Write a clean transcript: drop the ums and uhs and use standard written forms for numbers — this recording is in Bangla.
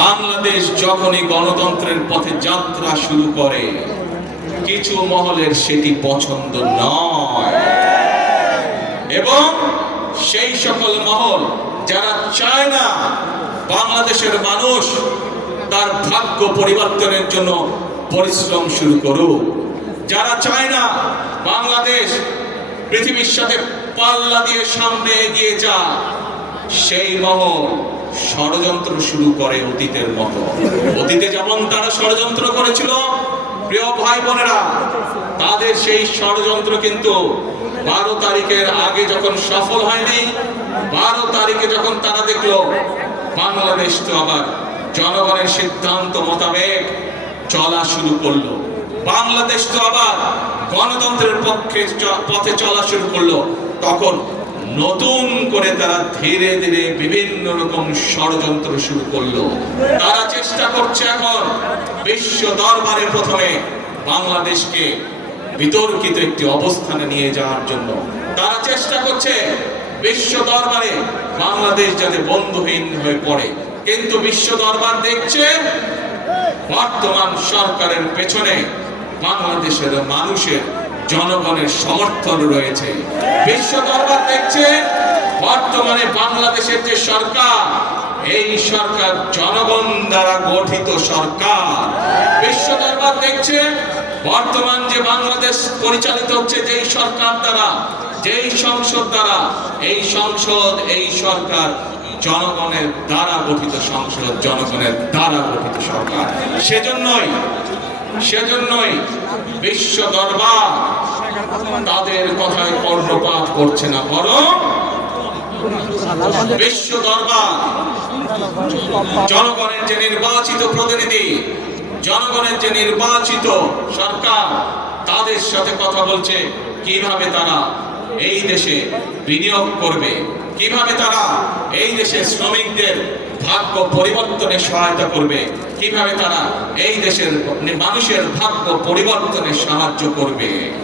বাংলাদেশ যখনই গণতন্ত্রের পথে যাত্রা শুরু করে, কিছু মহলের সেটি পছন্দ নয় এবং সেই সকল মহল যারা চায় না বাংলাদেশের মানুষ তার ভাগ্য পরিবর্তনের জন্য পরিশ্রম শুরু করুক, যারা চায় না বাংলাদেশ পৃথিবীর সাথে পাল্লা দিয়ে সামনে এগিয়ে যা, সেই মহল ষড়যন্ত্র শুরু করে অতীতের মতো। অতীতে যেমন তারা ষড়যন্ত্র করেছিল, প্রিয় ভাই বোনেরা, তাদের সেই ষড়যন্ত্র কিন্তু 12 তারিখের আগে যখন সফল হয়নি, 12 তারিখে যখন তারা দেখলো বাংলাদেশ তো আবার জনগণের সিদ্ধান্ত মোতাবেক চলা শুরু করলো, বাংলাদেশ তো আবার গণতন্ত্রের পথে চলা শুরু করলো, তখন নতুন করে তারা ধীরে ধীরে বিভিন্ন রকম ষড়যন্ত্র শুরু করলো। তারা চেষ্টা করছে এখন বিশ্ব দরবারে প্রথমে বাংলাদেশকে বিতর্কিত একটি অবস্থানে নিয়ে যাওয়ার জন্য। তারা চেষ্টা করছে বিশ্ব দরবারে বাংলাদেশ যাতে বন্ধুহীন হয়ে পড়ে, কিন্তু বিশ্ব দরবার দেখছে বর্তমান সরকারের পেছনে বাংলাদেশের মানুষের জনগণের সমর্থন রয়েছে। বিশ্ব দরবার দেখছে বর্তমানে বাংলাদেশের যে সরকার, এই সরকার জনগণ দ্বারা গঠিত সরকার। বিশ্ব দরবার দেখছে বর্তমান যে বাংলাদেশ পরিচালিত হচ্ছে যেই সরকার দ্বারা, যেই সংসদ দ্বারা, এই সংসদ, এই সরকার জনগণের দ্বারা গঠিত সংসদ, জনগণের দ্বারা গঠিত সরকার। সেজন্যই বিশ্ব দরবার তাদের কথায় কর্ণপাত করছে না, বরং বিশ্ব দরবার জনগণের যে নির্বাচিত প্রতিনিধি, জনগণের যে নির্বাচিত সরকার, তাদের সাথে কথা বলছে কিভাবে তারা এই দেশে বিনিয়োগ করবে, কিভাবে তারা এই দেশের শ্রমিকদের ভাগ্য পরিবর্তনে সহায়তা করবে, কিভাবে তারা এই দেশের মানুষের ভাগ্য পরিবর্তনে সাহায্য করবে।